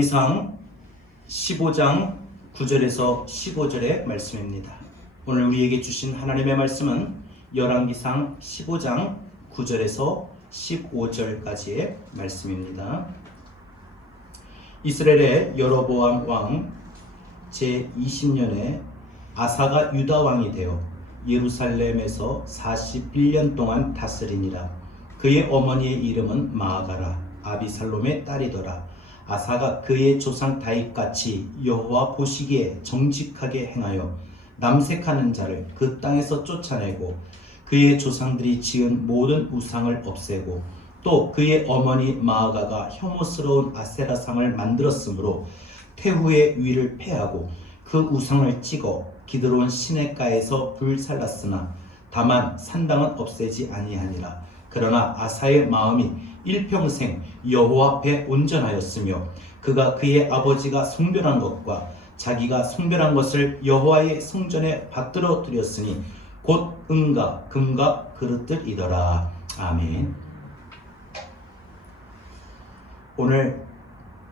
열왕기상 15장 9절에서 15절의 말씀입니다. 오늘 우리에게 주신 하나님의 말씀은 열왕기상 15장 9절에서 15절까지의 말씀입니다. 이스라엘의 여로보암 왕 제20년에 아사가 유다 왕이 되어 예루살렘에서 41년 동안 다스리니라. 그의 어머니의 이름은 마아가라 아비살롬의 딸이더라. 아사가 그의 조상 다윗같이 여호와 보시기에 정직하게 행하여 남색하는 자를 그 땅에서 쫓아내고 그의 조상들이 지은 모든 우상을 없애고 또 그의 어머니 마아가가 혐오스러운 아세라상을 만들었으므로 태후의 위를 폐하고 그 우상을 찍어 기드론 시냇가에서 불살랐으나 다만 산당은 없애지 아니하니라. 그러나 아사의 마음이 일평생 여호와 앞에 온전하였으며 그가 그의 아버지가 성별한 것과 자기가 성별한 것을 여호와의 성전에 받들어 드렸으니 곧 은과 금과 그릇들이더라. 아멘. 오늘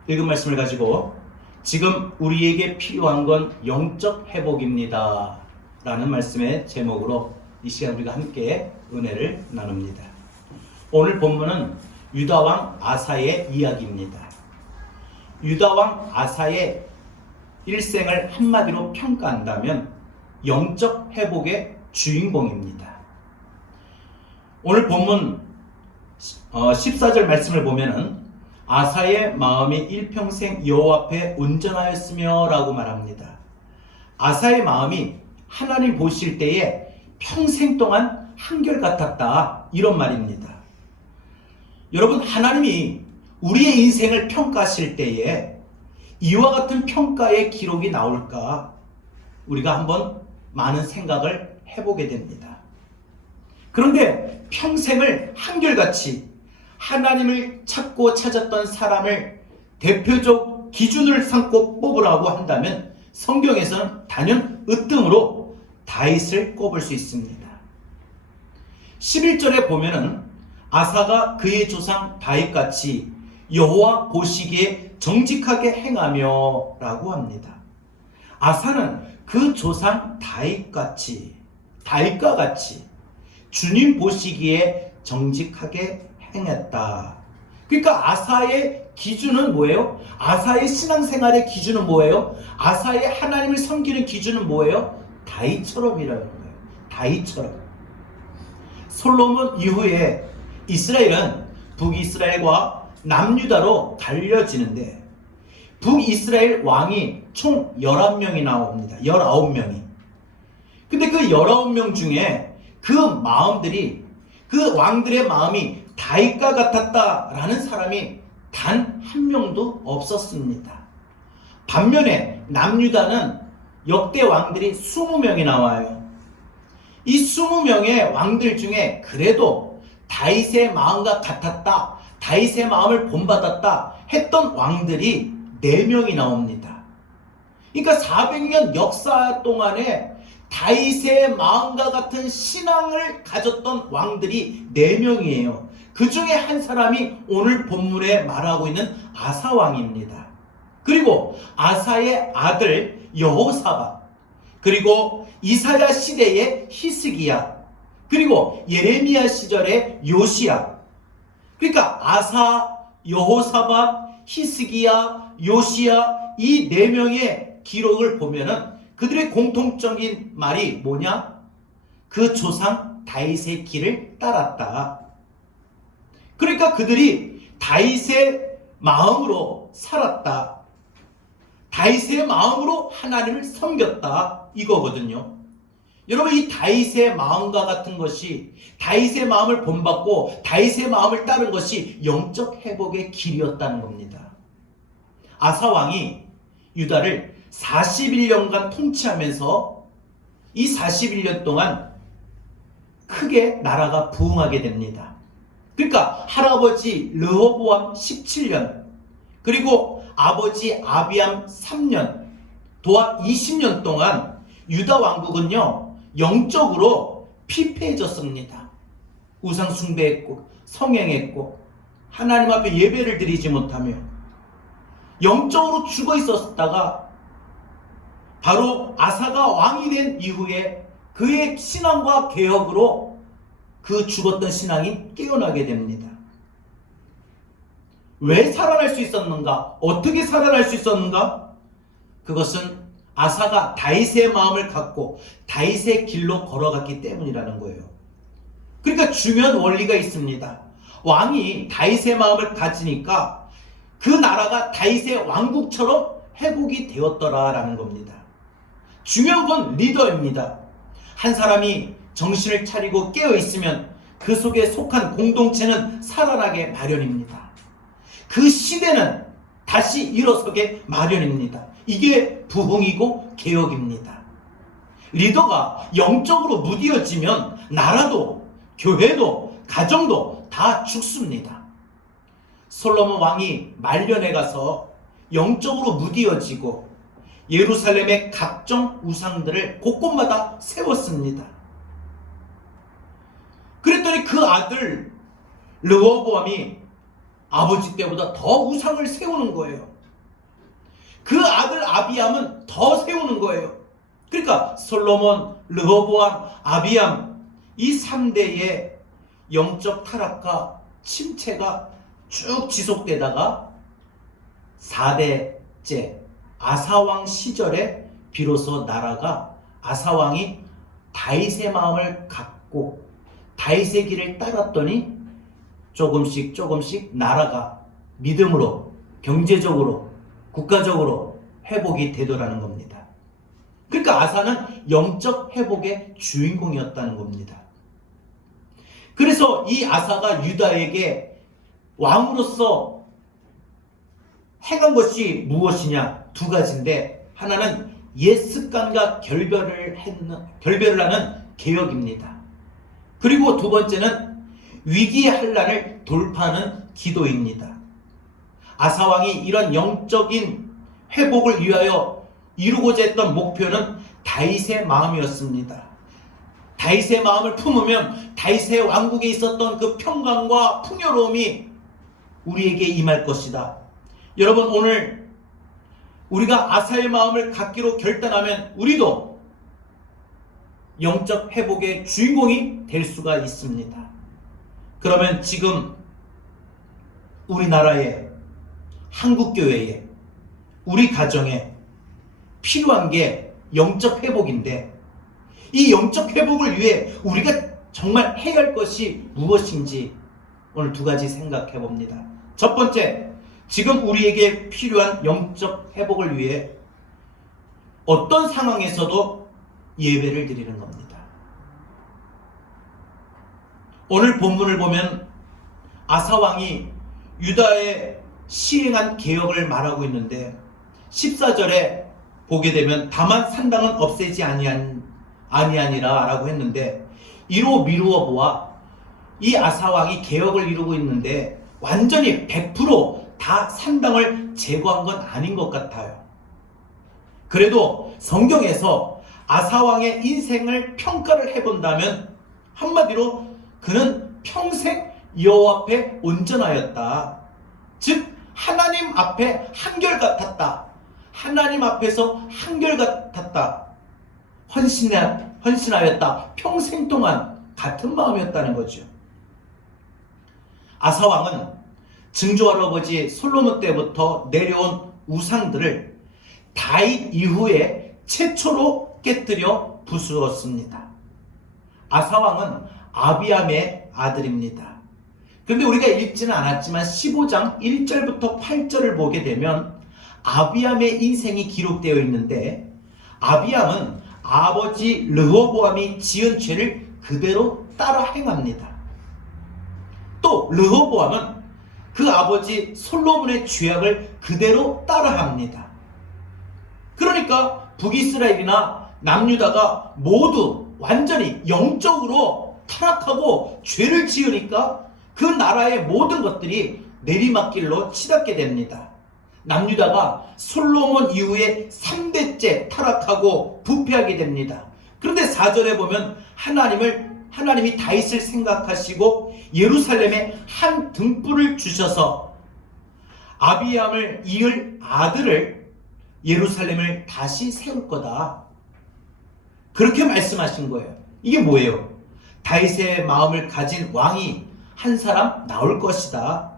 읽은 말씀을 가지고 지금 우리에게 필요한 건 영적 회복입니다 라는 말씀의 제목으로 이 시간 우리가 함께 은혜를 나눕니다. 오늘 본문은 유다왕 아사의 이야기입니다. 유다왕 아사의 일생을 한마디로 평가한다면 영적 회복의 주인공입니다. 오늘 본문 14절 말씀을 보면은 아사의 마음이 일평생 여호와 앞에 온전하였으며 라고 말합니다. 아사의 마음이 하나님 보실 때에 평생 동안 한결같았다 이런 말입니다. 여러분, 하나님이 우리의 인생을 평가하실 때에 이와 같은 평가의 기록이 나올까 우리가 한번 많은 생각을 해보게 됩니다. 그런데 평생을 한결같이 하나님을 찾고 찾았던 사람을 대표적 기준을 삼고 뽑으라고 한다면 성경에서는 단연 으뜸으로 다윗을 꼽을 수 있습니다. 11절에 보면은 아사가 그의 조상 다윗같이 여호와 보시기에 정직하게 행하며 라고 합니다. 아사는 그 조상 다윗과 같이 주님 보시기에 정직하게 행했다. 그러니까 아사의 기준은 뭐예요? 아사의 신앙생활의 기준은 뭐예요? 아사의 하나님을 섬기는 기준은 뭐예요? 다윗처럼이라는 거예요. 다윗처럼. 솔로몬 이후에 이스라엘은 북이스라엘과 남유다로 갈려지는데 북이스라엘 왕이 총 11명이 나옵니다. 19명이. 근데 그 19명 중에 그 왕들의 마음이 다윗과 같았다라는 사람이 단 한 명도 없었습니다. 반면에 남유다는 역대 왕들이 20명이 나와요. 이 20명의 왕들 중에 그래도 다윗의 마음과 같았다, 다윗의 마음을 본받았다 했던 왕들이 4명이 나옵니다. 그러니까 400년 역사 동안에 다윗의 마음과 같은 신앙을 가졌던 왕들이 4명이에요. 그 중에 한 사람이 오늘 본문에 말하고 있는 아사 왕입니다. 그리고 아사의 아들 여호사밧, 그리고 이사야 시대의 히스기야, 그리고 예레미야 시절의 요시야. 그러니까 아사, 여호사밧, 히스기야, 요시야 이 4명의 기록을 보면은 그들의 공통적인 말이 뭐냐? 그 조상 다윗의 길을 따랐다. 그러니까 그들이 다윗의 마음으로 살았다. 다윗의 마음으로 하나님을 섬겼다. 이거거든요. 여러분, 이 다윗의 마음과 같은 것이, 다윗의 마음을 본받고 다윗의 마음을 따른 것이 영적 회복의 길이었다는 겁니다. 아사 왕이 유다를 41년간 통치하면서 이 41년 동안 크게 나라가 부흥하게 됩니다. 그러니까 할아버지 르호보암 17년, 그리고 아버지 아비암 3년, 도합 20년 동안 유다 왕국은요 영적으로 피폐해졌습니다. 우상 숭배했고 성행했고 하나님 앞에 예배를 드리지 못하며 영적으로 죽어 있었다가 바로 아사가 왕이 된 이후에 그의 신앙과 개혁으로 그 죽었던 신앙이 깨어나게 됩니다. 왜 살아날 수 있었는가? 어떻게 살아날 수 있었는가? 그것은 아사가 다윗의 마음을 갖고 다윗의 길로 걸어갔기 때문이라는 거예요. 그러니까 중요한 원리가 있습니다. 왕이 다윗의 마음을 가지니까 그 나라가 다윗의 왕국처럼 회복이 되었더라라는 겁니다. 중요한 건 리더입니다. 한 사람이 정신을 차리고 깨어 있으면 그 속에 속한 공동체는 살아나게 마련입니다. 그 시대는 다시 일어서게 마련입니다. 이게 부흥이고 개혁입니다. 리더가 영적으로 무뎌지면 나라도 교회도 가정도 다 죽습니다. 솔로몬 왕이 말년에 가서 영적으로 무뎌지고 예루살렘의 각종 우상들을 곳곳마다 세웠습니다. 그랬더니 그 아들 르호보암이 아버지 때보다 더 우상을 세우는 거예요. 그 아들 아비암은 더 세우는 거예요. 그러니까 솔로몬, 르호보암, 아비암 이 3대의 영적 타락과 침체가 쭉 지속되다가 4대째 아사왕 시절에 비로소 나라가 아사왕이 다윗의 마음을 갖고 다윗의 길을 따랐더니 조금씩 나라가 믿음으로, 경제적으로, 국가적으로 회복이 되더라는 겁니다. 그러니까 아사는 영적 회복의 주인공이었다는 겁니다. 그래서 이 아사가 유다에게 왕으로서 행한 것이 무엇이냐? 두 가지인데, 하나는 옛 습관과 결별을 하는 개혁입니다. 그리고 두 번째는 위기의 한란을 돌파하는 기도입니다. 아사왕이 이런 영적인 회복을 위하여 이루고자 했던 목표는 다윗의 마음이었습니다. 다윗의 마음을 품으면 다윗의 왕국에 있었던 그 평강과 풍요로움이 우리에게 임할 것이다. 여러분, 오늘 우리가 아사의 마음을 갖기로 결단하면 우리도 영적 회복의 주인공이 될 수가 있습니다. 그러면 지금 우리나라에, 한국교회에, 우리 가정에 필요한 게 영적 회복인데, 이 영적 회복을 위해 우리가 정말 해야 할 것이 무엇인지 오늘 두 가지 생각해 봅니다. 첫 번째, 지금 우리에게 필요한 영적 회복을 위해 어떤 상황에서도 예배를 드리는 겁니다. 오늘 본문을 보면 아사왕이 유다에 시행한 개혁을 말하고 있는데 14절에 보게 되면 다만 산당은 없애지 아니하니라 라고 했는데, 이로 미루어 보아 이 아사왕이 개혁을 이루고 있는데 완전히 100% 산당을 제거한 건 아닌 것 같아요. 그래도 성경에서 아사왕의 인생을 평가를 해본다면 한마디로 그는 평생 여호와 앞에 온전하였다. 즉 하나님 앞에 한결같았다. 하나님 앞에서 한결같았다. 헌신하였다. 평생 동안 같은 마음이었다는 거죠. 아사왕은 증조할아버지 솔로몬 때부터 내려온 우상들을 다윗 이후에 최초로 깨뜨려 부수었습니다. 아사왕은 아비암의 아들입니다. 그런데 우리가 읽지는 않았지만 15장 1절부터 8절을 보게 되면 아비암의 인생이 기록되어 있는데, 아비암은 아버지 르호보암이 지은 죄를 그대로 따라 행합니다. 또 르호보암은 그 아버지 솔로몬의 죄악을 그대로 따라합니다. 그러니까 북이스라엘이나 남유다가 모두 완전히 영적으로 타락하고 죄를 지으니까 그 나라의 모든 것들이 내리막길로 치닫게 됩니다. 남유다가 솔로몬 이후에 3대째 타락하고 부패하게 됩니다. 그런데 4절에 보면 하나님이 다윗을 생각하시고 예루살렘에 한 등불을 주셔서 아비암을 이을 아들을 예루살렘을 다시 세울 거다. 그렇게 말씀하신 거예요. 이게 뭐예요? 다윗의 마음을 가진 왕이 한 사람 나올 것이다.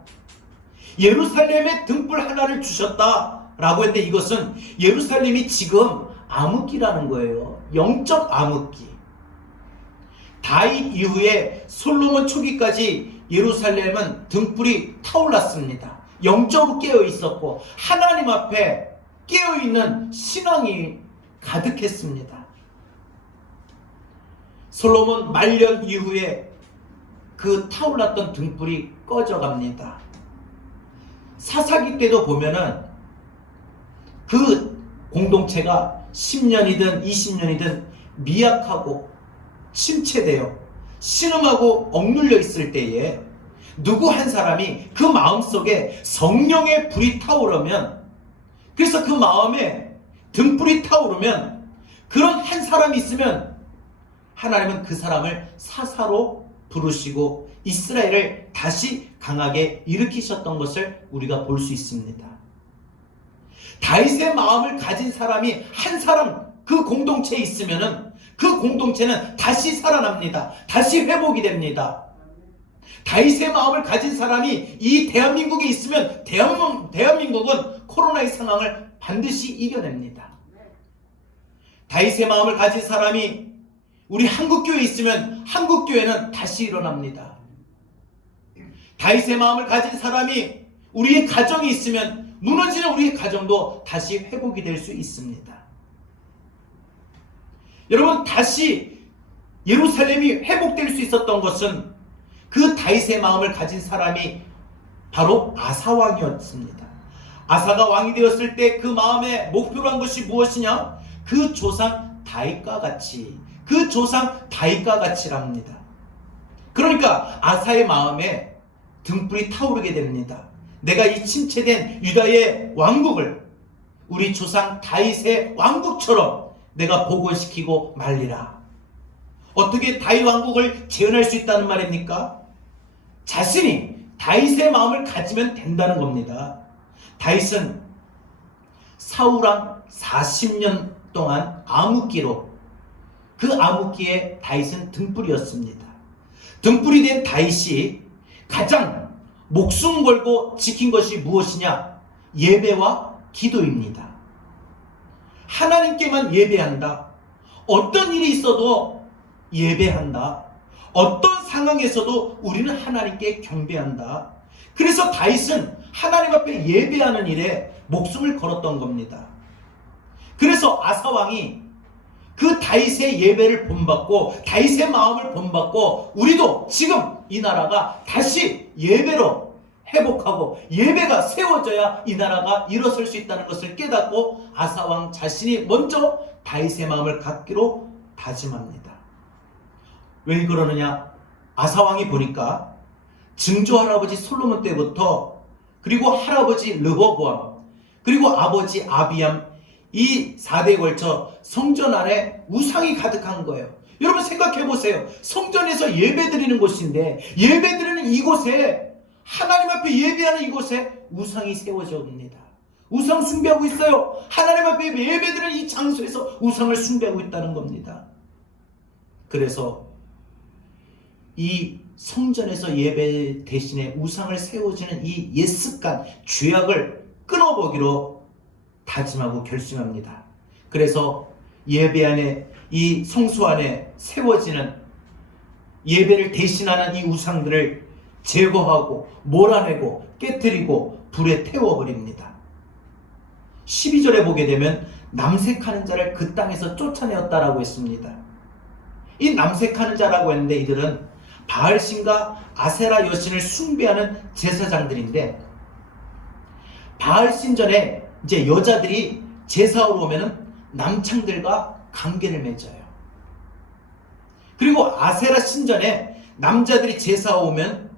예루살렘에 등불 하나를 주셨다라고 했는데 이것은 예루살렘이 지금 암흑기라는 거예요. 영적 암흑기. 다윗 이후에 솔로몬 초기까지 예루살렘은 등불이 타올랐습니다. 영적으로 깨어 있었고 하나님 앞에 깨어 있는 신앙이 가득했습니다. 솔로몬 말년 이후에 그 타올랐던 등불이 꺼져갑니다. 사사기 때도 보면은 그 공동체가 10년이든 20년이든 미약하고 침체되어 신음하고 억눌려 있을 때에 누구 한 사람이 그 마음속에 성령의 불이 타오르면, 그래서 그 마음에 등불이 타오르면 그런 한 사람이 있으면 하나님은 그 사람을 사사로 부르시고 이스라엘을 다시 강하게 일으키셨던 것을 우리가 볼 수 있습니다. 다윗의 마음을 가진 사람이 한 사람 그 공동체에 있으면은 그 공동체는 다시 살아납니다. 다시 회복이 됩니다. 다윗의 마음을 가진 사람이 이 대한민국에 있으면 대한민국은 코로나의 상황을 반드시 이겨냅니다. 다윗의 마음을 가진 사람이 우리 한국교회에 있으면 한국교회는 다시 일어납니다. 다윗의 마음을 가진 사람이 우리의 가정이 있으면 무너지는 우리의 가정도 다시 회복이 될 수 있습니다. 여러분, 다시 예루살렘이 회복될 수 있었던 것은 그 다윗의 마음을 가진 사람이 바로 아사 왕이었습니다. 아사가 왕이 되었을 때 그 마음의 목표로 한 것이 무엇이냐? 그 조상 다윗과 같이, 그 조상 다윗과 같이랍니다. 그러니까 아사의 마음에 등불이 타오르게 됩니다. 내가 이 침체된 유다의 왕국을 우리 조상 다윗의 왕국처럼 내가 복원시키고 말리라. 어떻게 다윗 왕국을 재현할 수 있다는 말입니까? 자신이 다윗의 마음을 가지면 된다는 겁니다. 다윗은 사울왕 40년 동안 암흑기로, 그 암흑기에 다윗은 등불이었습니다. 등불이 된 다윗이 가장 목숨 걸고 지킨 것이 무엇이냐? 예배와 기도입니다. 하나님께만 예배한다. 어떤 일이 있어도 예배한다. 어떤 상황에서도 우리는 하나님께 경배한다. 그래서 다윗은 하나님 앞에 예배하는 일에 목숨을 걸었던 겁니다. 그래서 아사 왕이 그 다윗의 예배를 본받고 다윗의 마음을 본받고 우리도 지금 이 나라가 다시 예배로 회복하고 예배가 세워져야 이 나라가 일어설 수 있다는 것을 깨닫고 아사 왕 자신이 먼저 다윗의 마음을 갖기로 다짐합니다. 왜 그러느냐? 아사 왕이 보니까 증조 할아버지 솔로몬 때부터, 그리고 할아버지 르호보암, 그리고 아버지 아비암, 이 4대에 걸쳐 성전 안에 우상이 가득한 거예요. 여러분 생각해 보세요. 성전에서 예배드리는 곳인데, 예배드리는 이곳에, 하나님 앞에 예배하는 이곳에 우상이 세워져 옵니다. 우상 숭배하고 있어요. 하나님 앞에 예배드리는 이 장소에서 우상을 숭배하고 있다는 겁니다. 그래서 이 성전에서 예배 대신에 우상을 세워주는 이 옛습관, 죄악을 끊어보기로 다짐하고 결심합니다. 그래서 예배 안에, 이 성소 안에 세워지는 예배를 대신하는 이 우상들을 제거하고 몰아내고 깨뜨리고 불에 태워버립니다. 12절에 보게 되면 남색하는 자를 그 땅에서 쫓아내었다라고 했습니다. 이 남색하는 자라고 했는데 이들은 바알신과 아세라 여신을 숭배하는 제사장들인데, 바알신전에 이제 여자들이 제사하러 오면은 남창들과 관계를 맺어요. 그리고 아세라 신전에 남자들이 제사하러 오면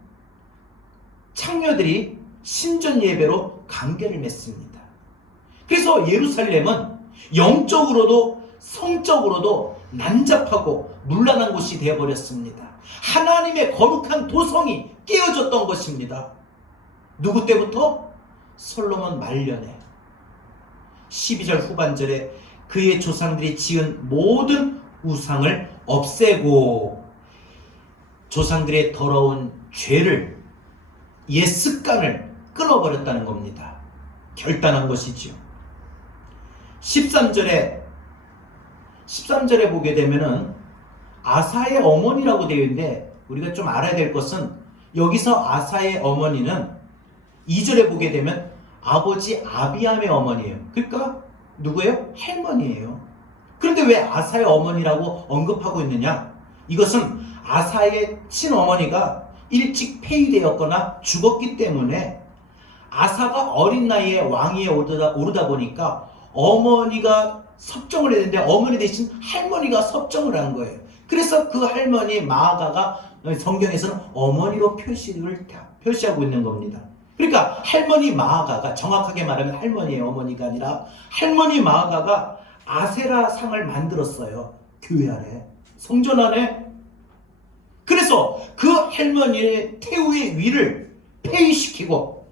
창녀들이 신전 예배로 관계를 맺습니다. 그래서 예루살렘은 영적으로도 성적으로도 난잡하고 문란한 곳이 되어버렸습니다. 하나님의 거룩한 도성이 깨어졌던 것입니다. 누구 때부터? 솔로몬 말년에 12절 후반절에 그의 조상들이 지은 모든 우상을 없애고 조상들의 더러운 죄를, 옛 습관을 끊어버렸다는 겁니다. 결단한 것이지요. 13절에 보게 되면은 아사의 어머니라고 되어 있는데, 우리가 좀 알아야 될 것은 여기서 아사의 어머니는 2절에 보게 되면 아버지 아비암의 어머니예요. 그러니까 누구예요? 할머니예요. 그런데 왜 아사의 어머니라고 언급하고 있느냐? 이것은 아사의 친어머니가 일찍 폐위되었거나 죽었기 때문에 아사가 어린 나이에 왕위에 오르다 보니까 어머니가 섭정을 했는데 어머니 대신 할머니가 섭정을 한 거예요. 그래서 그 할머니 마아가가 성경에서는 어머니로 표시하고 있는 겁니다. 그러니까 할머니 마아가가, 정확하게 말하면 할머니의 어머니가 아니라 할머니 마아가가 아세라 상을 만들었어요. 교회 안에, 성전 안에. 그래서 그 할머니의 태우의 위를 폐위시키고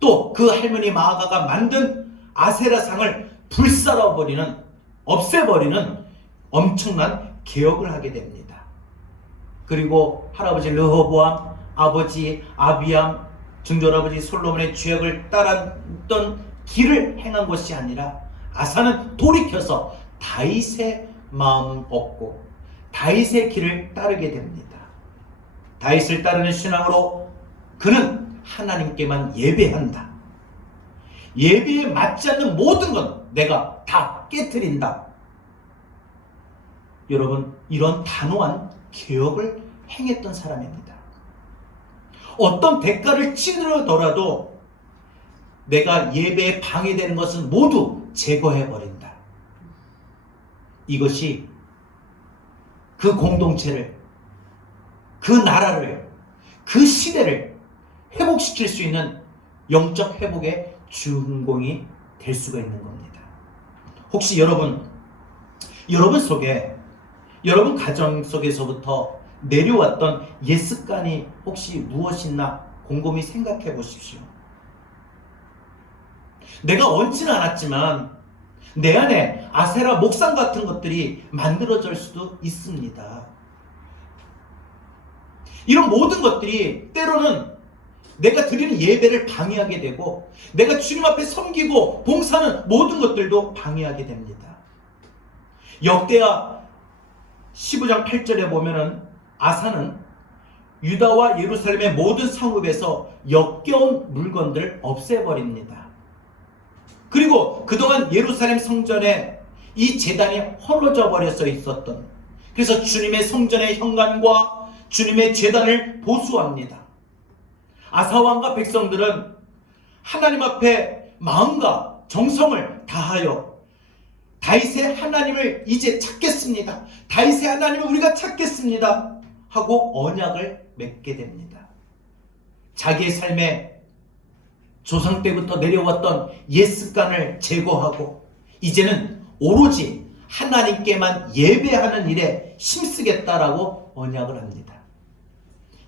또 그 할머니 마아가가 만든 아세라 상을 불살라버리는, 없애버리는 엄청난 개혁을 하게 됩니다. 그리고 할아버지 르호보암, 아버지 아비암, 증조할아버지 솔로몬의 죄악을 따랐던 길을 행한 것이 아니라 아사는 돌이켜서 다윗의 마음을 얻고 다윗의 길을 따르게 됩니다. 다윗을 따르는 신앙으로 그는 하나님께만 예배한다. 예배에 맞지 않는 모든 건 내가 다 깨트린다. 여러분, 이런 단호한 개혁을 행했던 사람입니다. 어떤 대가를 치르더라도 내가 예배에 방해되는 것은 모두 제거해버린다. 이것이 그 공동체를, 그 나라를, 그 시대를 회복시킬 수 있는 영적 회복의 주인공이 될 수가 있는 겁니다. 혹시 여러분 속에, 여러분 가정 속에서부터 내려왔던 옛 습관이 혹시 무엇이나 곰곰이 생각해 보십시오. 내가 원치는 않았지만 내 안에 아세라 목상 같은 것들이 만들어질 수도 있습니다. 이런 모든 것들이 때로는 내가 드리는 예배를 방해하게 되고 내가 주님 앞에 섬기고 봉사하는 모든 것들도 방해하게 됩니다. 역대하 15장 8절에 보면은 아사는 유다와 예루살렘의 모든 성읍에서 역겨운 물건들을 없애버립니다. 그리고 그동안 예루살렘 성전에 이 제단이 헐어져 버려서 있었던, 그래서 주님의 성전의 현관과 주님의 제단을 보수합니다. 아사왕과 백성들은 하나님 앞에 마음과 정성을 다하여 다윗의 하나님을 이제 찾겠습니다. 다윗의 하나님을 우리가 찾겠습니다 하고 언약을 맺게 됩니다. 자기의 삶에 조상 때부터 내려왔던 옛 습관을 제거하고 이제는 오로지 하나님께만 예배하는 일에 힘쓰겠다라고 언약을 합니다.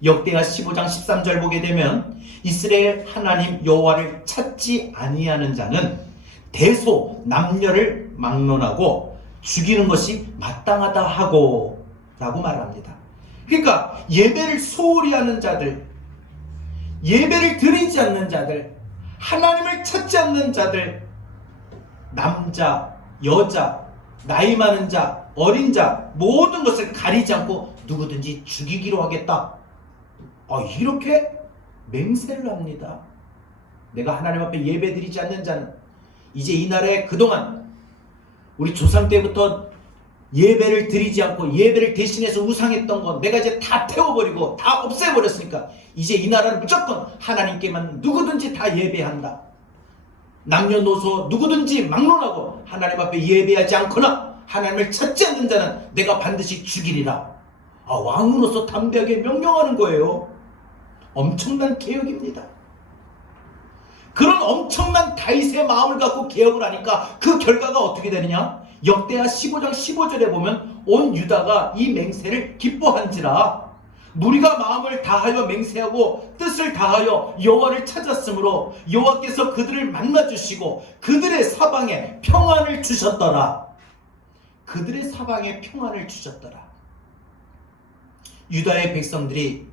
역대하 15장 13절 보게 되면 이스라엘 하나님 여호와를 찾지 아니하는 자는 대소 남녀를 막론하고 죽이는 것이 마땅하다 하고 라고 말합니다. 그러니까 예배를 소홀히 하는 자들, 예배를 드리지 않는 자들, 하나님을 찾지 않는 자들, 남자, 여자, 나이 많은 자, 어린 자, 모든 것을 가리지 않고 누구든지 죽이기로 하겠다. 이렇게 맹세를 합니다. 내가 하나님 앞에 예배 드리지 않는 자는 이제 이 나라에 그동안 우리 조상 때부터 예배를 드리지 않고 예배를 대신해서 우상했던 건 내가 이제 다 태워버리고 다 없애버렸으니까 이제 이 나라는 무조건 하나님께만 누구든지 다 예배한다. 남녀노소 누구든지 막론하고 하나님 앞에 예배하지 않거나 하나님을 찾지 않는 자는 내가 반드시 죽이리라. 왕으로서 담대하게 명령하는 거예요. 엄청난 개혁입니다. 그런 엄청난 다윗의 마음을 갖고 개혁을 하니까 그 결과가 어떻게 되느냐? 역대하 15장 15절에 보면 온 유다가 이 맹세를 기뻐한지라 무리가 마음을 다하여 맹세하고 뜻을 다하여 여호와를 찾았으므로 여호와께서 그들을 만나주시고 그들의 사방에 평안을 주셨더라. 그들의 사방에 평안을 주셨더라. 유다의 백성들이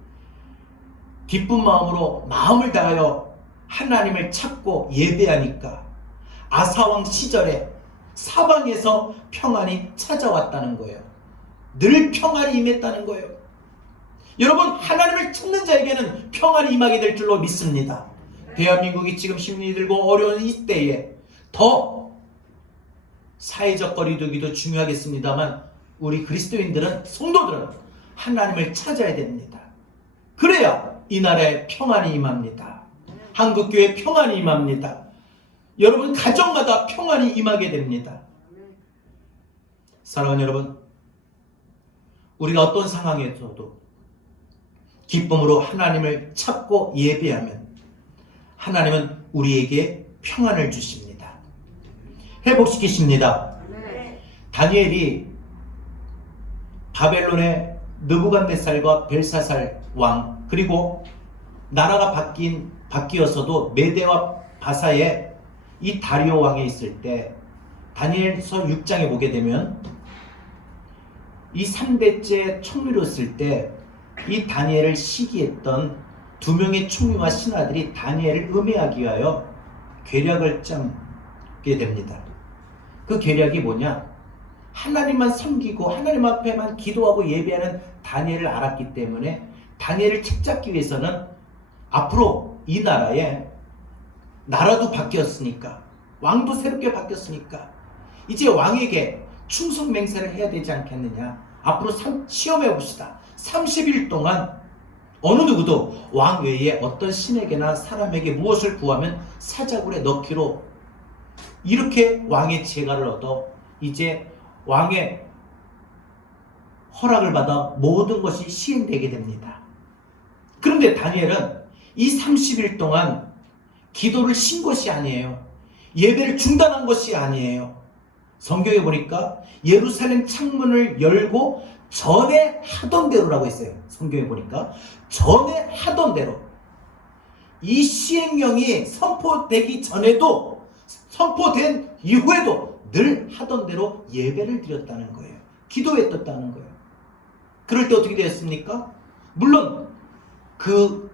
기쁜 마음으로 마음을 다하여 하나님을 찾고 예배하니까 아사왕 시절에 사방에서 평안이 찾아왔다는 거예요. 늘 평안이 임했다는 거예요. 여러분, 하나님을 찾는 자에게는 평안이 임하게 될 줄로 믿습니다. 대한민국이 지금 힘이 들고 어려운 이 때에 더 사회적 거리두기도 중요하겠습니다만 우리 그리스도인들은, 성도들은 하나님을 찾아야 됩니다. 그래야 이 나라에 평안이 임합니다. 한국교회에 평안이 임합니다. 여러분, 가정마다 평안이 임하게 됩니다. 사랑하는 여러분, 우리가 어떤 상황에서도 기쁨으로 하나님을 찾고 예배하면 하나님은 우리에게 평안을 주십니다. 회복시키십니다. 다니엘이 바벨론의 느부갓네살과 벨사살 왕, 그리고 나라가 바뀌어서도 메대와 바사의 이 다리오 왕에 있을 때 다니엘서 6장에 보게 되면 이 3대째 총리로 있을 때 이 다니엘을 시기했던 두 명의 총리와 신하들이 다니엘을 음해하기 위하여 계략을 짜게 됩니다. 그 계략이 뭐냐? 하나님만 섬기고 하나님 앞에만 기도하고 예배하는 다니엘을 알았기 때문에 다니엘을 책잡기 위해서는 앞으로 이 나라에 나라도 바뀌었으니까, 왕도 새롭게 바뀌었으니까 이제 왕에게 충성 맹세를 해야 되지 않겠느냐. 앞으로 시험해 봅시다. 30일 동안 어느 누구도 왕 외에 어떤 신에게나 사람에게 무엇을 구하면 사자굴에 넣기로, 이렇게 왕의 재가를 얻어 이제 왕의 허락을 받아 모든 것이 시행되게 됩니다. 그런데 다니엘은 이 30일 동안 기도를 쉰 것이 아니에요. 예배를 중단한 것이 아니에요. 성경에 보니까 예루살렘 창문을 열고 전에 하던 대로라고 했어요. 성경에 보니까 전에 하던 대로, 이 시행령이 선포되기 전에도 선포된 이후에도 늘 하던 대로 예배를 드렸다는 거예요. 기도했었다는 거예요. 그럴 때 어떻게 되었습니까? 물론 그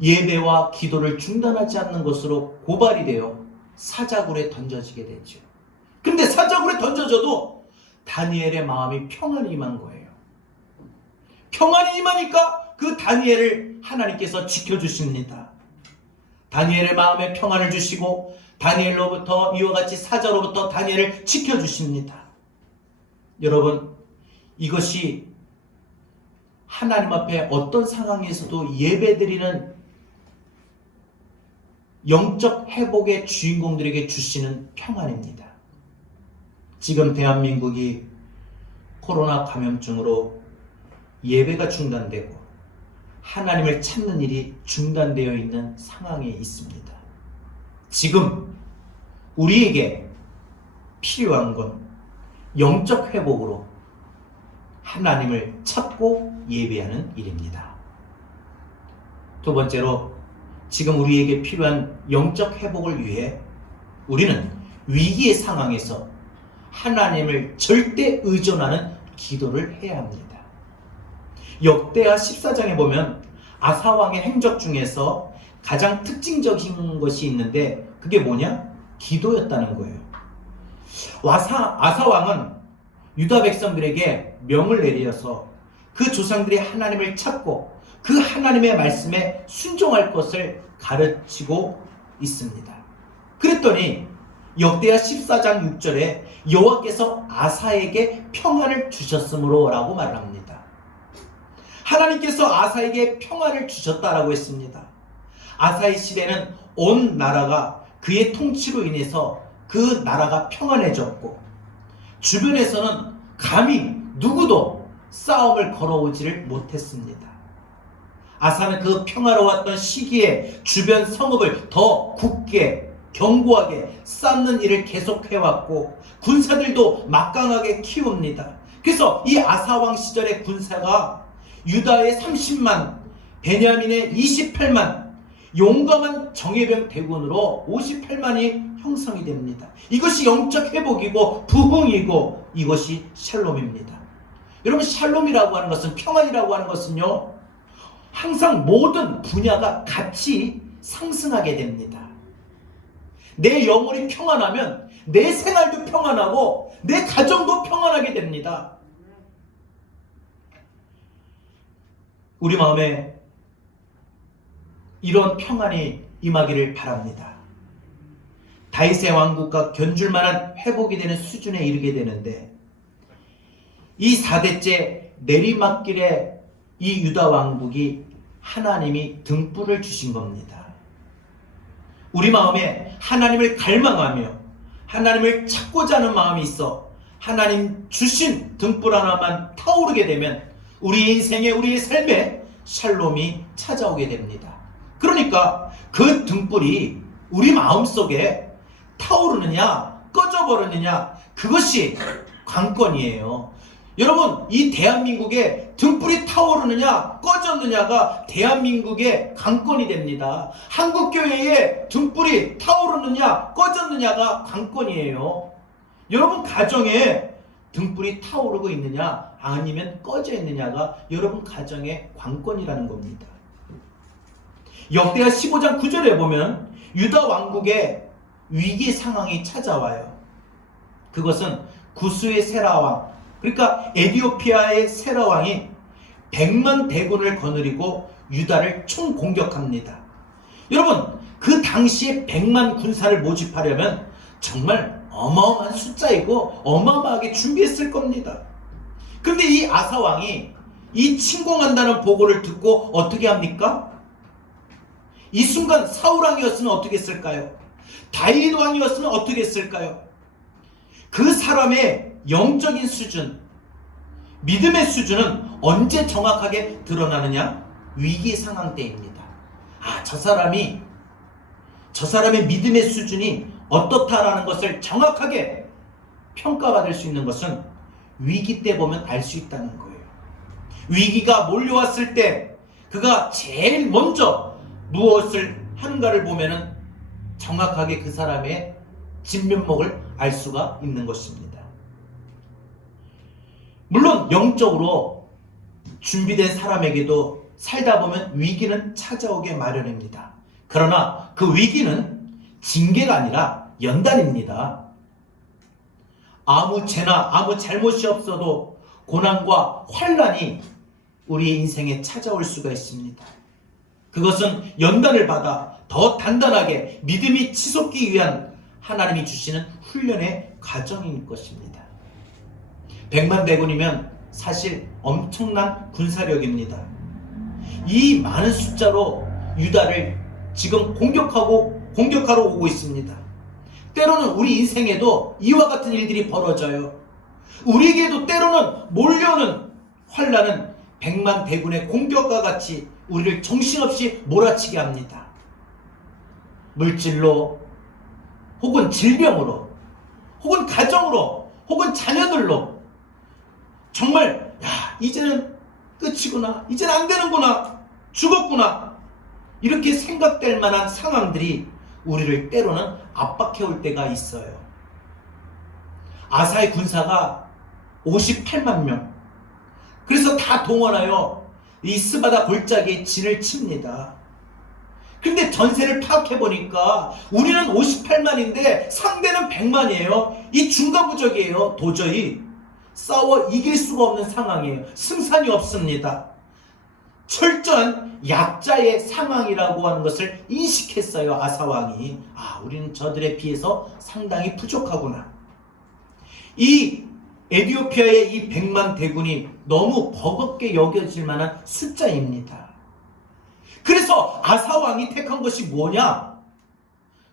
예배와 기도를 중단하지 않는 것으로 고발이 되어 사자굴에 던져지게 되죠. 그런데 사자굴에 던져져도 다니엘의 마음이 평안이 임한 거예요. 평안이 임하니까 그 다니엘을 하나님께서 지켜주십니다. 다니엘의 마음에 평안을 주시고 다니엘로부터, 이와 같이 사자로부터 다니엘을 지켜주십니다. 여러분, 이것이 하나님 앞에 어떤 상황에서도 예배드리는 영적 회복의 주인공들에게 주시는 평안입니다. 지금 대한민국이 코로나 감염증으로 예배가 중단되고 하나님을 찾는 일이 중단되어 있는 상황에 있습니다. 지금 우리에게 필요한 건 영적 회복으로 하나님을 찾고 예배하는 일입니다. 두 번째로, 지금 우리에게 필요한 영적 회복을 위해 우리는 위기의 상황에서 하나님을 절대 의존하는 기도를 해야 합니다. 역대하 14장에 보면 아사왕의 행적 중에서 가장 특징적인 것이 있는데 그게 뭐냐? 기도였다는 거예요. 아사왕은 유다 백성들에게 명을 내려서 그 조상들이 하나님을 찾고 그 하나님의 말씀에 순종할 것을 가르치고 있습니다. 그랬더니 역대하 14장 6절에 여호와께서 아사에게 평안을 주셨으므로 라고 말합니다. 하나님께서 아사에게 평안을 주셨다라고 했습니다. 아사의 시대는 온 나라가 그의 통치로 인해서 그 나라가 평안해졌고 주변에서는 감히 누구도 싸움을 걸어오지를 못했습니다. 아사는 그 평화로웠던 시기에 주변 성읍을 더 굳게 견고하게 쌓는 일을 계속해왔고 군사들도 막강하게 키웁니다. 그래서 이 아사왕 시절의 군사가 유다의 30만, 베냐민의 28만, 용감한 정예병 대군으로 58만이 형성이 됩니다. 이것이 영적 회복이고 부흥이고 이것이 샬롬입니다. 여러분, 샬롬이라고 하는 것은, 평안이라고 하는 것은요, 항상 모든 분야가 같이 상승하게 됩니다. 내 영혼이 평안하면 내 생활도 평안하고 내 가정도 평안하게 됩니다. 우리 마음에 이런 평안이 임하기를 바랍니다. 다윗의 왕국과 견줄 만한 회복이 되는 수준에 이르게 되는데, 이 4대째 내리막길에 이 유다 왕국이 하나님이 등불을 주신 겁니다. 우리 마음에 하나님을 갈망하며 하나님을 찾고자 하는 마음이 있어 하나님 주신 등불 하나만 타오르게 되면 우리의 인생에, 우리의 삶에 샬롬이 찾아오게 됩니다. 그러니까 그 등불이 우리 마음속에 타오르느냐 꺼져버리느냐, 그것이 관건이에요. 여러분, 이 대한민국에 등불이 타오르느냐 꺼졌느냐가 대한민국의 관건이 됩니다. 한국교회에 등불이 타오르느냐 꺼졌느냐가 관건이에요. 여러분 가정에 등불이 타오르고 있느냐 아니면 꺼져 있느냐가 여러분 가정의 관건이라는 겁니다. 역대하 15장 9절에 보면 유다 왕국의 위기 상황이 찾아와요. 그것은 구스의 세라왕, 그러니까 에디오피아의 세라왕이 100만 대군을 거느리고 유다를 총공격합니다. 여러분, 그 당시에 100만 군사를 모집하려면 정말 어마어마한 숫자이고 어마어마하게 준비했을 겁니다. 그런데 이 아사왕이 이 침공한다는 보고를 듣고 어떻게 합니까? 이 순간 사울왕이었으면 어떻게 했을까요? 다윗왕이었으면 어떻게 했을까요? 그 사람의 영적인 수준, 믿음의 수준은 언제 정확하게 드러나느냐? 위기 상황 때입니다. 저 사람의 믿음의 수준이 어떻다라는 것을 정확하게 평가받을 수 있는 것은 위기 때 보면 알 수 있다는 거예요. 위기가 몰려왔을 때 그가 제일 먼저 무엇을 하는가를 보면은 정확하게 그 사람의 진면목을 알 수가 있는 것입니다. 물론 영적으로 준비된 사람에게도 살다 보면 위기는 찾아오게 마련입니다. 그러나 그 위기는 징계가 아니라 연단입니다. 아무 죄나 아무 잘못이 없어도 고난과 환난이 우리의 인생에 찾아올 수가 있습니다. 그것은 연단을 받아 더 단단하게 믿음이 치솟기 위한 하나님이 주시는 훈련의 과정인 것입니다. 100만 대군이면 사실 엄청난 군사력입니다. 이 많은 숫자로 유다를 지금 공격하러 오고 있습니다. 때로는 우리 인생에도 이와 같은 일들이 벌어져요. 우리에게도 때로는 몰려오는 환난은 100만 대군의 공격과 같이 우리를 정신없이 몰아치게 합니다. 물질로, 혹은 질병으로, 혹은 가정으로, 혹은 자녀들로 정말 이제는 끝이구나, 이제는 안 되는구나, 죽었구나, 이렇게 생각될 만한 상황들이 우리를 때로는 압박해 올 때가 있어요. 아사의 군사가 58만 명, 그래서 다 동원하여 이 스바다 골짜기에 진을 칩니다. 근데 전세를 파악해보니까 우리는 58만인데 상대는 100만이에요. 이 중과부적이에요. 도저히 싸워 이길 수가 없는 상황이에요. 승산이 없습니다. 철저한 약자의 상황이라고 하는 것을 인식했어요. 아사왕이. 우리는 저들에 비해서 상당히 부족하구나. 이 에디오피아의 이 100만 대군이 너무 버겁게 여겨질 만한 숫자입니다. 그래서 아사왕이 택한 것이 뭐냐?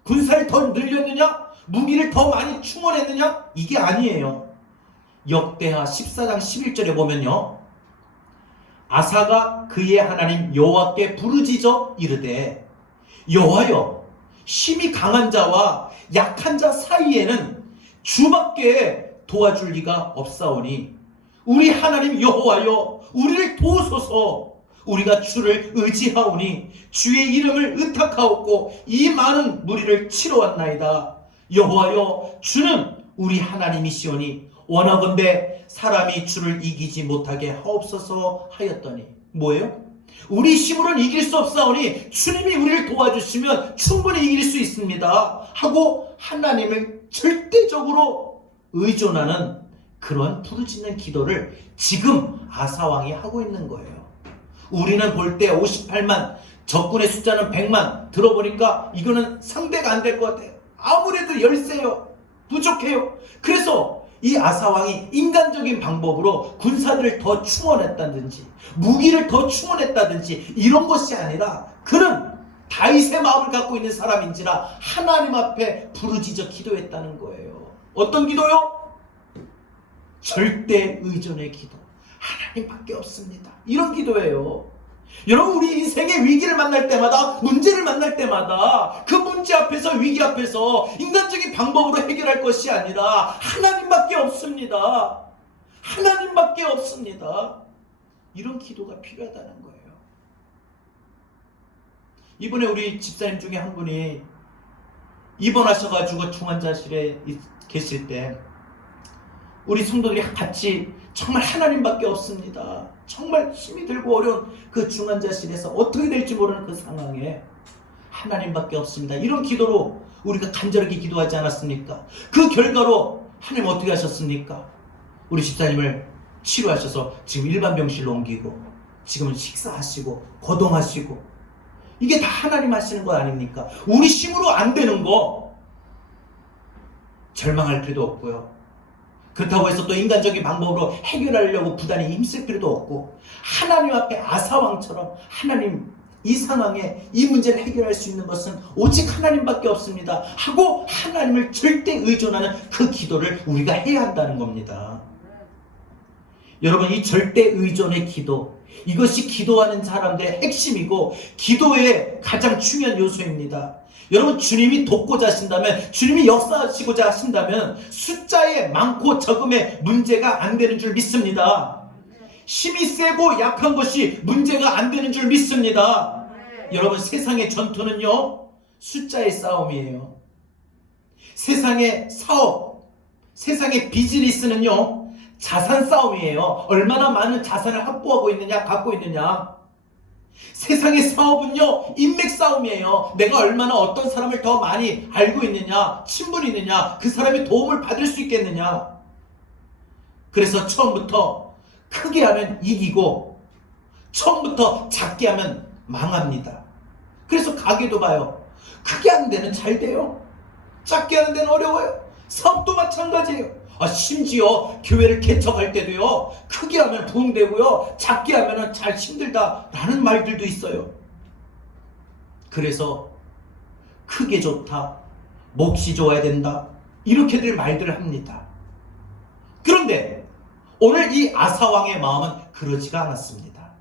군사를 더 늘렸느냐? 무기를 더 많이 충원했느냐? 이게 아니에요. 역대하 14장 11절에 보면요, 아사가 그의 하나님 여호와께 부르짖어 이르되, 여호와여, 힘이 강한 자와 약한 자 사이에는 주밖에 도와줄 리가 없사오니 우리 하나님 여호와여, 우리를 도우소서. 우리가 주를 의지하오니 주의 이름을 의탁하옵고 이 많은 무리를 치러 왔나이다. 여호와여, 주는 우리 하나님이시오니 원하건대 사람이 주를 이기지 못하게 하옵소서 하였더니, 뭐예요? 우리 힘으로는 이길 수 없사오니 주님이 우리를 도와주시면 충분히 이길 수 있습니다 하고 하나님을 절대적으로 의존하는 그런 부르짖는 기도를 지금 아사왕이 하고 있는 거예요. 우리는 볼 때 58만, 적군의 숫자는 100만 들어보니까 이거는 상대가 안 될 것 같아요. 아무래도 열세요. 부족해요. 그래서 이 아사왕이 인간적인 방법으로 군사들을 더 충원했다든지 무기를 더 충원했다든지 이런 것이 아니라, 그는 다윗의 마음을 갖고 있는 사람인지라 하나님 앞에 부르짖어 기도했다는 거예요. 어떤 기도요? 절대 의존의 기도. 하나님밖에 없습니다. 이런 기도예요. 여러분, 우리 인생의 위기를 만날 때마다, 문제를 만날 때마다 그 문제 앞에서, 위기 앞에서 인간적인 방법으로 해결할 것이 아니라 하나님밖에 없습니다. 하나님밖에 없습니다. 이런 기도가 필요하다는 거예요. 이번에 우리 집사님 중에 한 분이 입원하셔가지고 중환자실에 계실 때 우리 성도들이 같이 정말 하나님밖에 없습니다. 정말 힘이 들고 어려운 그 중환자실에서 어떻게 될지 모르는 그 상황에 하나님밖에 없습니다. 이런 기도로 우리가 간절하게 기도하지 않았습니까? 그 결과로 하나님 어떻게 하셨습니까? 우리 집사님을 치료하셔서 지금 일반 병실로 옮기고 지금은 식사하시고 거동하시고, 이게 다 하나님 하시는 거 아닙니까? 우리 힘으로 안 되는 거 절망할 필요도 없고요. 그렇다고 해서 또 인간적인 방법으로 해결하려고 부단히 힘쓸 필요도 없고, 하나님 앞에 아사왕처럼 하나님, 이 상황에 이 문제를 해결할 수 있는 것은 오직 하나님밖에 없습니다 하고 하나님을 절대 의존하는 그 기도를 우리가 해야 한다는 겁니다. 여러분, 이 절대 의존의 기도, 이것이 기도하는 사람들의 핵심이고 기도의 가장 중요한 요소입니다. 여러분, 주님이 돕고자 하신다면, 주님이 역사하시고자 하신다면 숫자의 많고 적음에 문제가 안 되는 줄 믿습니다. 힘이 세고 약한 것이 문제가 안 되는 줄 믿습니다. 여러분, 세상의 전투는요, 숫자의 싸움이에요. 세상의 사업, 세상의 비즈니스는요, 자산 싸움이에요. 얼마나 많은 자산을 확보하고 있느냐, 갖고 있느냐. 세상의 사업은요, 인맥 싸움이에요. 내가 얼마나 어떤 사람을 더 많이 알고 있느냐, 친분이 있느냐, 그 사람의 도움을 받을 수 있겠느냐. 그래서 처음부터 크게 하면 이기고 처음부터 작게 하면 망합니다. 그래서 가게도 봐요. 크게 하는 데는 잘 돼요. 작게 하는 데는 어려워요. 사업도 마찬가지예요. 심지어 교회를 개척할 때도요, 크게 하면 부흥되고요, 작게 하면 잘 힘들다라는 말들도 있어요. 그래서 크게 좋다, 몫이 좋아야 된다, 이렇게들 말들을 합니다. 그런데 오늘 이 아사왕의 마음은 그러지가 않았습니다.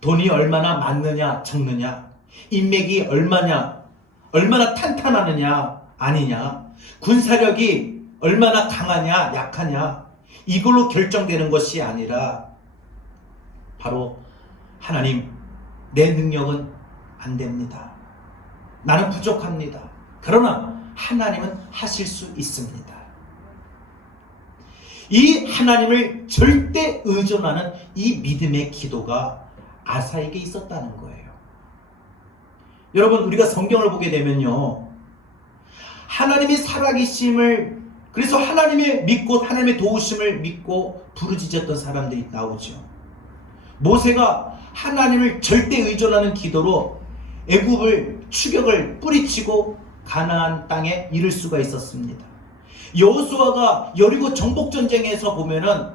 돈이 얼마나 많느냐 적느냐, 인맥이 얼마냐, 얼마나 탄탄하느냐 아니냐, 군사력이 얼마나 강하냐 약하냐, 이걸로 결정되는 것이 아니라 바로 하나님, 내 능력은 안 됩니다. 나는 부족합니다. 그러나 하나님은 하실 수 있습니다. 이 하나님을 절대 의존하는 이 믿음의 기도가 아사에게 있었다는 거예요. 여러분, 우리가 성경을 보게 되면요, 하나님이 살아계심을, 그래서 하나님의 믿고 하나님의 도우심을 믿고 부르짖었던 사람들이 나오죠. 모세가 하나님을 절대 의존하는 기도로 애굽을 추격을 뿌리치고 가나안 땅에 이를 수가 있었습니다. 여호수아가 여리고 정복전쟁에서 보면은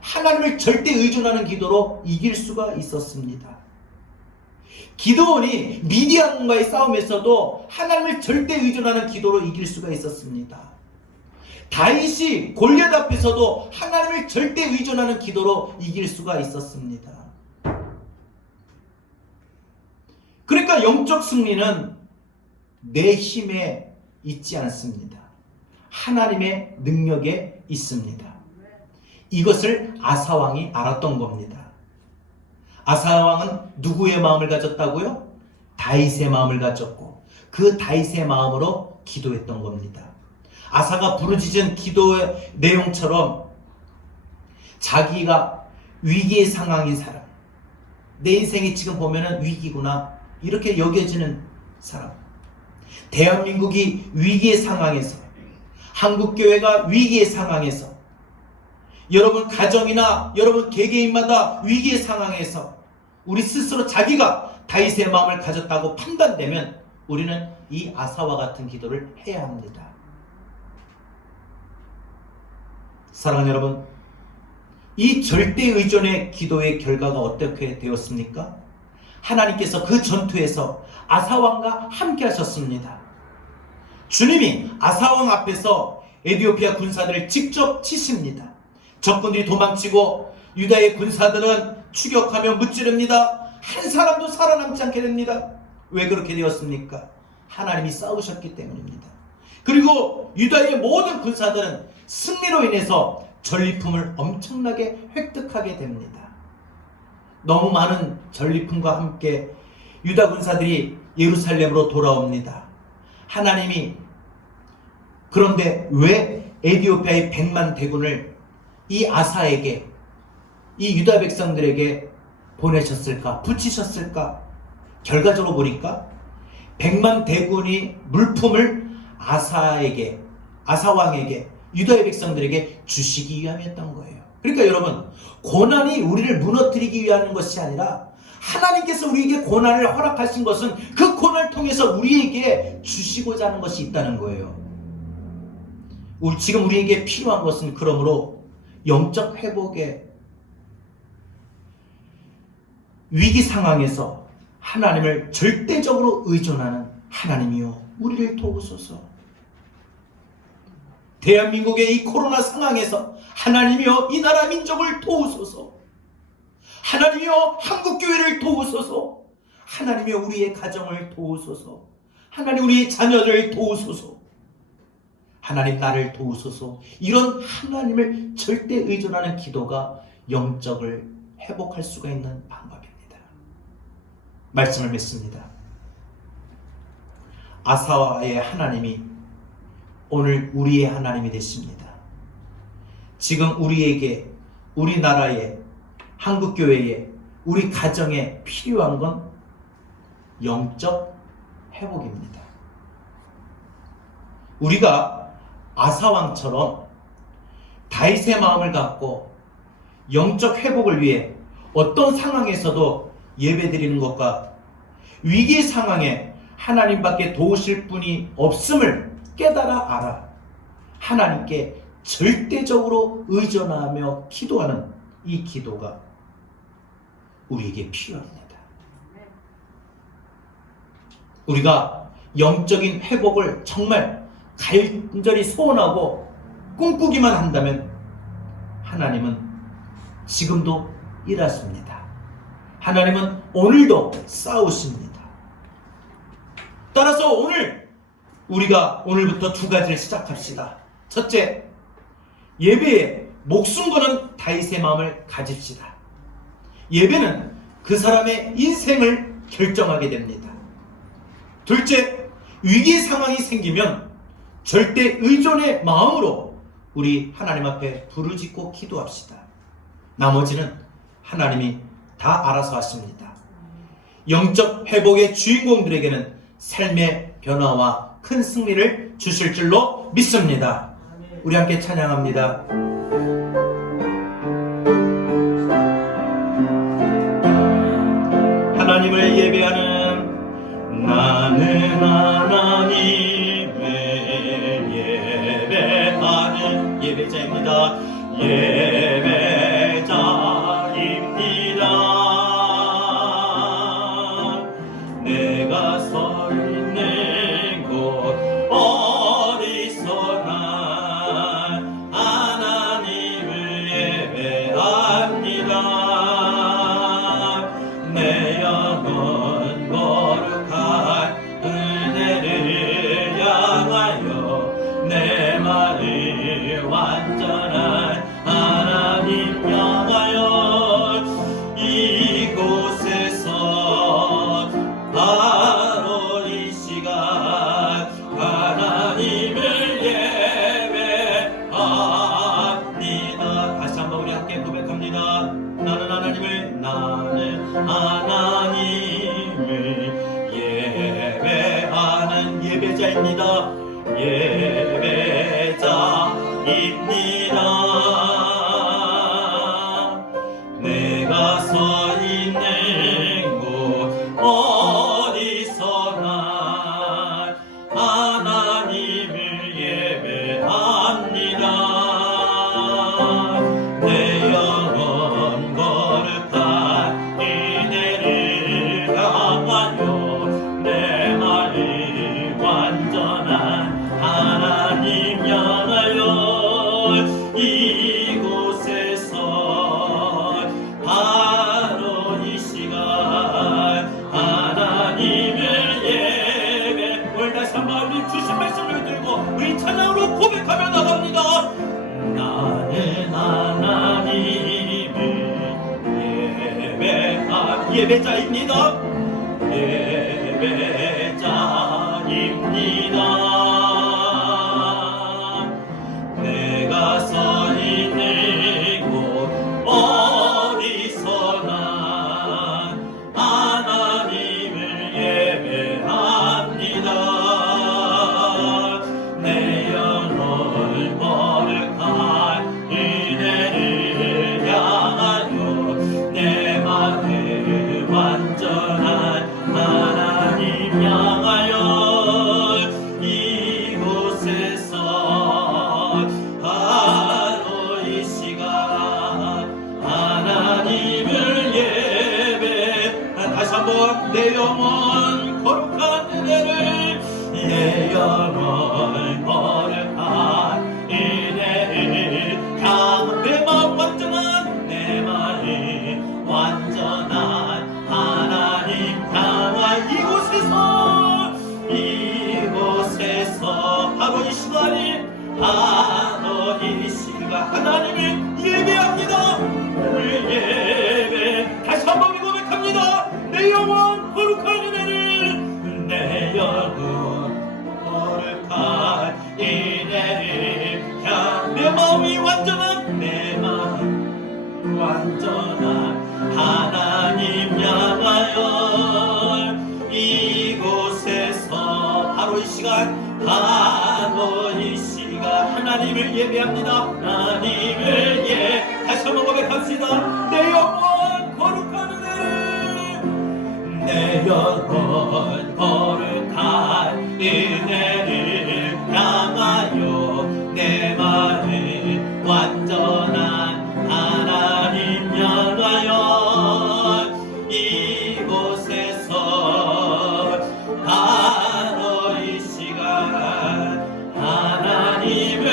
하나님을 절대 의존하는 기도로 이길 수가 있었습니다. 기드온이 미디안과의 싸움에서도 하나님을 절대 의존하는 기도로 이길 수가 있었습니다. 다윗이 골리앗 앞에서도 하나님을 절대 의존하는 기도로 이길 수가 있었습니다. 그러니까 영적 승리는 내 힘에 있지 않습니다. 하나님의 능력에 있습니다. 이것을 아사왕이 알았던 겁니다. 아사왕은 누구의 마음을 가졌다고요? 다윗의 마음을 가졌고 그 다윗의 마음으로 기도했던 겁니다. 아사가 부르짖은 기도의 내용처럼 자기가 위기의 상황인 사람, 내 인생이 지금 보면은 위기구나 이렇게 여겨지는 사람, 대한민국이 위기의 상황에서, 한국교회가 위기의 상황에서, 여러분 가정이나 여러분 개개인마다 위기의 상황에서 우리 스스로 자기가 다윗의 마음을 가졌다고 판단되면 우리는 이 아사와 같은 기도를 해야 합니다. 사랑하는 여러분, 이 절대 의존의 기도의 결과가 어떻게 되었습니까? 하나님께서 그 전투에서 아사왕과 함께 하셨습니다. 주님이 아사왕 앞에서 에디오피아 군사들을 직접 치십니다. 적군들이 도망치고 유다의 군사들은 추격하며 무찌릅니다. 한 사람도 살아남지 않게 됩니다. 왜 그렇게 되었습니까? 하나님이 싸우셨기 때문입니다. 그리고 유다의 모든 군사들은 승리로 인해서 전리품을 엄청나게 획득하게 됩니다. 너무 많은 전리품과 함께 유다 군사들이 예루살렘으로 돌아옵니다. 하나님이 그런데 왜 에디오피아의 100만 대군을 이 아사에게, 이 유다 백성들에게 보내셨을까? 붙이셨을까? 결과적으로 보니까 100만 대군이 물품을 아사에게, 아사왕에게, 유다의 백성들에게 주시기 위함이었던 거예요. 그러니까 여러분, 고난이 우리를 무너뜨리기 위한 것이 아니라 하나님께서 우리에게 고난을 허락하신 것은 그 고난을 통해서 우리에게 주시고자 하는 것이 있다는 거예요. 지금 우리에게 필요한 것은 그러므로 영적 회복의 위기 상황에서 하나님을 절대적으로 의존하는 하나님이요 우리를 도우소서. 대한민국의 이 코로나 상황에서 하나님이여 이 나라 민족을 도우소서. 하나님이여 한국교회를 도우소서. 하나님이여 우리의 가정을 도우소서. 하나님 우리의 자녀를 도우소서. 하나님 나를 도우소서. 이런 하나님을 절대 의존하는 기도가 영적을 회복할 수가 있는 방법입니다. 말씀을 맺습니다. 아사와의 하나님이 오늘 우리의 하나님이 되십니다. 지금 우리에게, 우리나라에, 한국교회에, 우리 가정에 필요한 건 영적 회복입니다. 우리가 아사왕처럼 다윗의 마음을 갖고 영적 회복을 위해 어떤 상황에서도 예배드리는 것과 위기의 상황에 하나님밖에 도우실 분이 없음을 깨달아 알아 하나님께 절대적으로 의존하며 기도하는 이 기도가 우리에게 필요합니다. 우리가 영적인 회복을 정말 간절히 소원하고 꿈꾸기만 한다면 하나님은 지금도 일하십니다. 하나님은 오늘도 싸우십니다. 따라서 우리가 오늘부터 두 가지를 시작합시다. 첫째, 예배에 목숨 거는 다윗의 마음을 가집시다. 예배는 그 사람의 인생을 결정하게 됩니다. 둘째, 위기의 상황이 생기면 절대 의존의 마음으로 우리 하나님 앞에 부르짖고 기도합시다. 나머지는 하나님이 다 알아서 하십니다. 영적 회복의 주인공들에게는 삶의 변화와 큰 승리를 주실 줄로 믿습니다. 우리 함께 찬양합니다. 하나님을 예배하는 나는 하나님을 예배하는 예배자입니다. 예배자입니다. 내가 서 있는 곳 어디서나 하나님을 예배합니다. 내 영혼 거룩한 은혜를 향하여 내 마음을 완전한 하나님 내가 서 있는 곳 어디서나 하나님을 예배합니다. 내 영혼 거룩한 이내를 향하여 내 마음 완전한 하나님 향하여 이곳에서 바로 이 시간 하나님을 예배. 오늘 다시 한번 우리 주신 말씀을 들고 우리 찬양으로 고백하며 나갑니다. 나는 하나님을 예배자입니다. 예배자입니다. 내가 서 있는 곳 어디서나 하나님을 예배합니다. 내 영혼 거룩한 은혜를 향하여 내 마음 완전한 하나님 향하여 이곳에서 바로 이 시간 하나님을 예배. 다시 한번 내 영혼 거룩한 은혜를 내 영혼 거룩한 은혜를 향 내 마음 완전한 내 마음 완전한 하나님 향하 이곳에서 바로 이 시간이 바로 이 시간 하나님을 예배합니다. 오늘 예배 다시 한번 고백합니다. 내 영혼 거룩한 은혜를 내 영혼 거룩한 은혜를 향 내 마음이 완전한 내 마음 완전한 하나님 향하여 이곳에서 바로 이 시간 바로 이 시간 하나님을 예배합니다. 하나님을 다시 한번 고백합시다. 내 영혼 거룩한 은혜를 내 영혼 거룩한 은혜를 향하여 내 마음 완전한 하나님 향하여 이곳에서 바로 이 시간 하나님을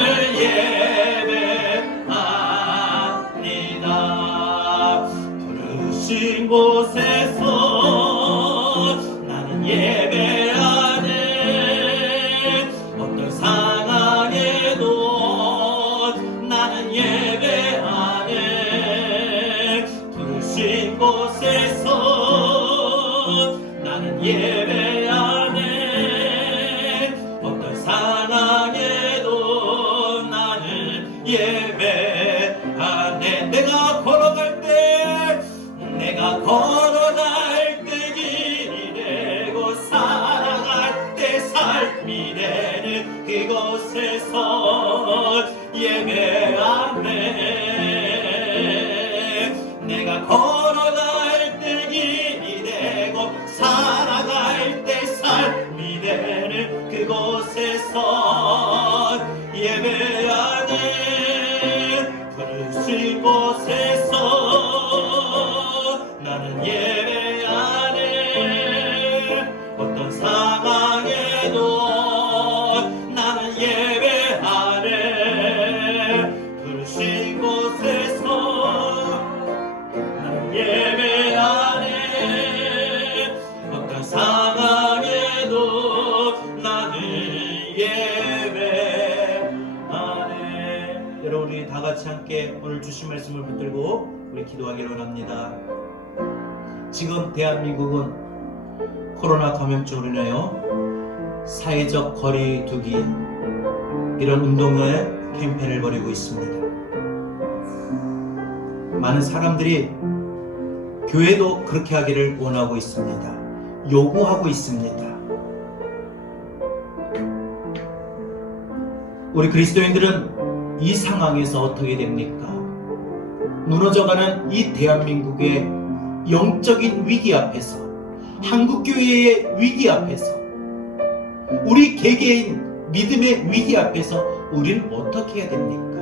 예배합니다. 부르신 곳에서 나는 예배하네. 어떤 상황에도 나는 예배하네. 부르신 곳에서 나는 예배하네. 어떤 상황에도 나는 예배하네. 내가 걸어갈 때 길이 되고 살아갈 때 삶이 되는 그곳에서 예배하네. 내가 걸어갈 때 길이 되고 살아갈 때 삶이 되는 그곳에서 예배하네. 부르신 곳에서 나는 예배하네. 어떤 상황에도 나는 예배하네. 부르신 곳에서 나는 예배하네. 어떤 상황에도 나는 예배하네. 여러분 우리 다 같이 함께 오늘 주신 말씀을 붙들고 우리 기도하기를 원합니다. 지금 대한민국은 코로나 감염증으로 인하여 사회적 거리 두기 이런 운동의 캠페인을 벌이고 있습니다. 많은 사람들이 교회도 그렇게 하기를 원하고 있습니다. 요구하고 있습니다. 우리 그리스도인들은 이 상황에서 어떻게 됩니까? 무너져가는 이 대한민국의 영적인 위기 앞에서, 한국교회의 위기 앞에서, 우리 개개인 믿음의 위기 앞에서 우리는 어떻게 해야 됩니까?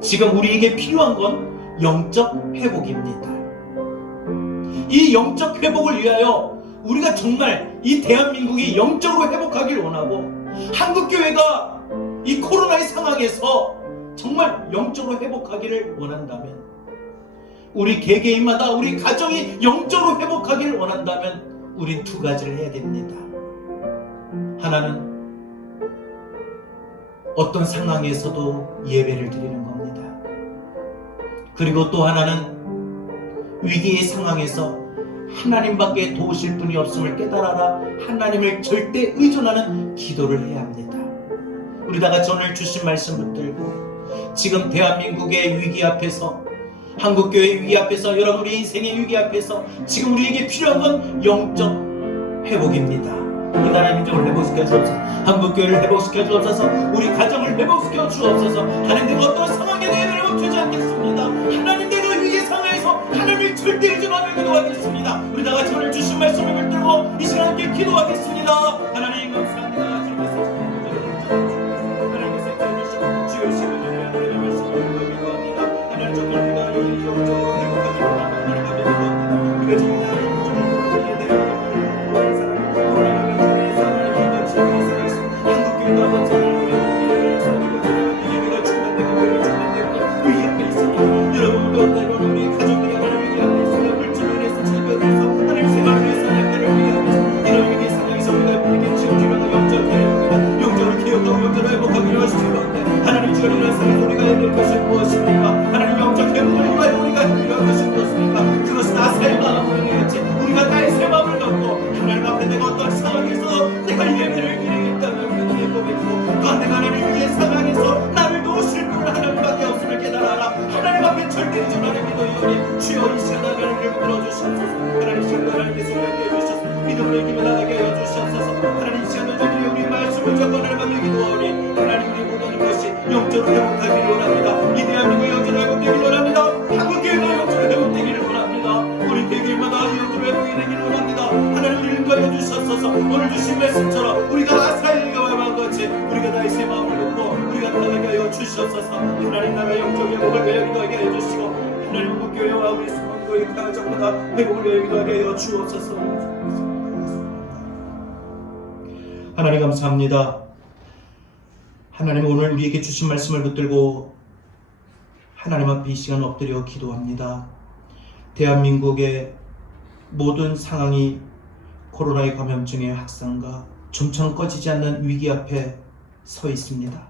지금 우리에게 필요한 건 영적 회복입니다. 이 영적 회복을 위하여 우리가 정말 이 대한민국이 영적으로 회복하길 원하고, 한국교회가 이 코로나의 상황에서 정말 영적으로 회복하기를 원한다면, 우리 개개인마다 우리 가정이 영적으로 회복하기를 원한다면 우린 두 가지를 해야 됩니다. 하나는 어떤 상황에서도 예배를 드리는 겁니다. 그리고 또 하나는 위기의 상황에서 하나님밖에 도우실 분이 없음을 깨달아라 하나님을 절대 의존하는 기도를 해야 합니다. 우리 다 같이 오늘 주신 말씀 붙들고, 지금 대한민국의 위기 앞에서, 한국교회의 위기 앞에서, 여러분의 인생의 위기 앞에서 지금 우리에게 필요한 건 영적 회복입니다. 이 나라 민족을 회복시켜 주옵소서, 한국교회를 회복시켜 주옵소서, 우리 가정을 회복시켜 주옵소서. 하나님, 내가 어떤 상황에 대해 멈추지 않겠습니다. 하나님, 내가 위기 상황에서 하나님을 절대 의존하며 기도하겠습니다. 우리 다 같이 오늘 주신 말씀을 붙들고 이 시간 함께 기도하겠습니다. 하나님 감사합니다. 오늘 주신 말씀처럼 우리가 아사엘과 말한 것이 우리가 나의 새 마음을 놓고 우리가 나에게 하여 주시옵소서. 하나님 나라 영적 회복을 배우기도 하게 해주시고, 하나님 한국교회와 우리 수원교회 가정마다 회복을 배우기도 하게 하여 주옵소서. 하나님 감사합니다. 하나님, 오늘 우리에게 주신 말씀을 붙들고 하나님 앞에 이 시간 엎드려 기도합니다. 대한민국의 모든 상황이 코로나의 감염증의 확산과 점점 꺼지지 않는 위기 앞에 서 있습니다.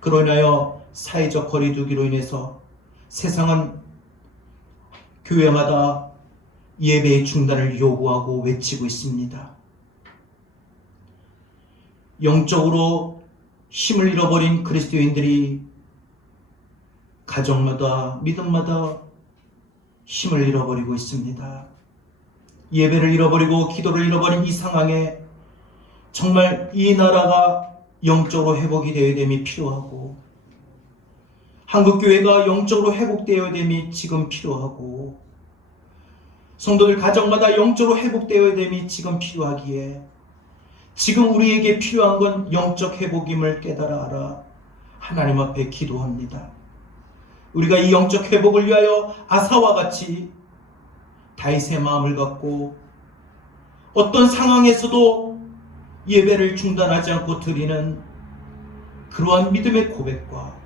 그로 인하여 사회적 거리두기로 인해서 세상은 교회마다 예배의 중단을 요구하고 외치고 있습니다. 영적으로 힘을 잃어버린 그리스도인들이 가정마다 믿음마다 힘을 잃어버리고 있습니다. 예배를 잃어버리고 기도를 잃어버린 이 상황에 정말 이 나라가 영적으로 회복이 되어야 됨이 필요하고, 한국교회가 영적으로 회복되어야 됨이 지금 필요하고, 성도들 가정마다 영적으로 회복되어야 됨이 지금 필요하기에 지금 우리에게 필요한 건 영적 회복임을 깨달아 알아 하나님 앞에 기도합니다. 우리가 이 영적 회복을 위하여 아사와 같이 다윗의 마음을 갖고 어떤 상황에서도 예배를 중단하지 않고 드리는 그러한 믿음의 고백과,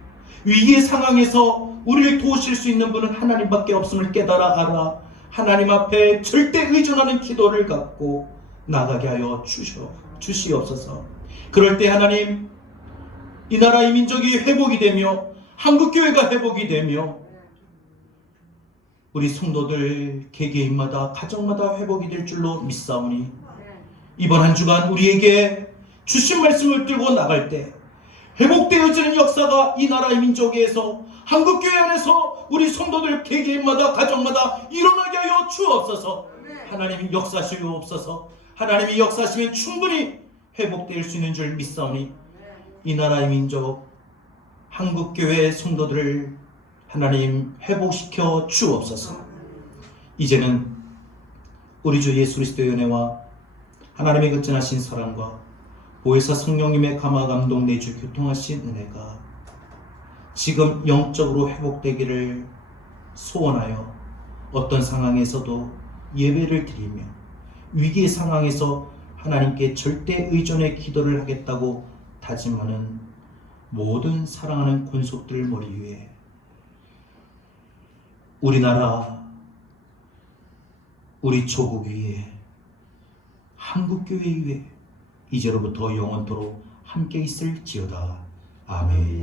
위기의 상황에서 우리를 도우실 수 있는 분은 하나님밖에 없음을 깨달아 알아 하나님 앞에 절대 의존하는 기도를 갖고 나가게 하여 주시옵소서. 그럴 때 하나님, 이 나라 이 민족이 회복이 되며 한국교회가 회복이 되며 우리 성도들 개개인마다 가정마다 회복이 될 줄로 믿사오니, 이번 한 주간 우리에게 주신 말씀을 들고 나갈 때 회복되어지는 역사가 이 나라의 민족에서 한국교회 안에서 우리 성도들 개개인마다 가정마다 일어나게 하여 주옵소서. 하나님이 역사하시옵소서. 하나님이 역사하시면 충분히 회복될 수 있는 줄 믿사오니 이 나라의 민족 한국교회 성도들을 하나님 회복시켜 주옵소서. 이제는 우리 주 예수 그리스도의 은혜와 하나님의 극진하신 사랑과 보혜사 성령님의 감화 감동 내주 교통하신 은혜가 지금 영적으로 회복되기를 소원하여 어떤 상황에서도 예배를 드리며 위기의 상황에서 하나님께 절대 의존의 기도를 하겠다고 다짐하는 모든 사랑하는 권속들 머리 위에 우리나라 우리 조국 위에 한국교회 위에 이제로부터 영원토록 함께 있을지어다. 아멘.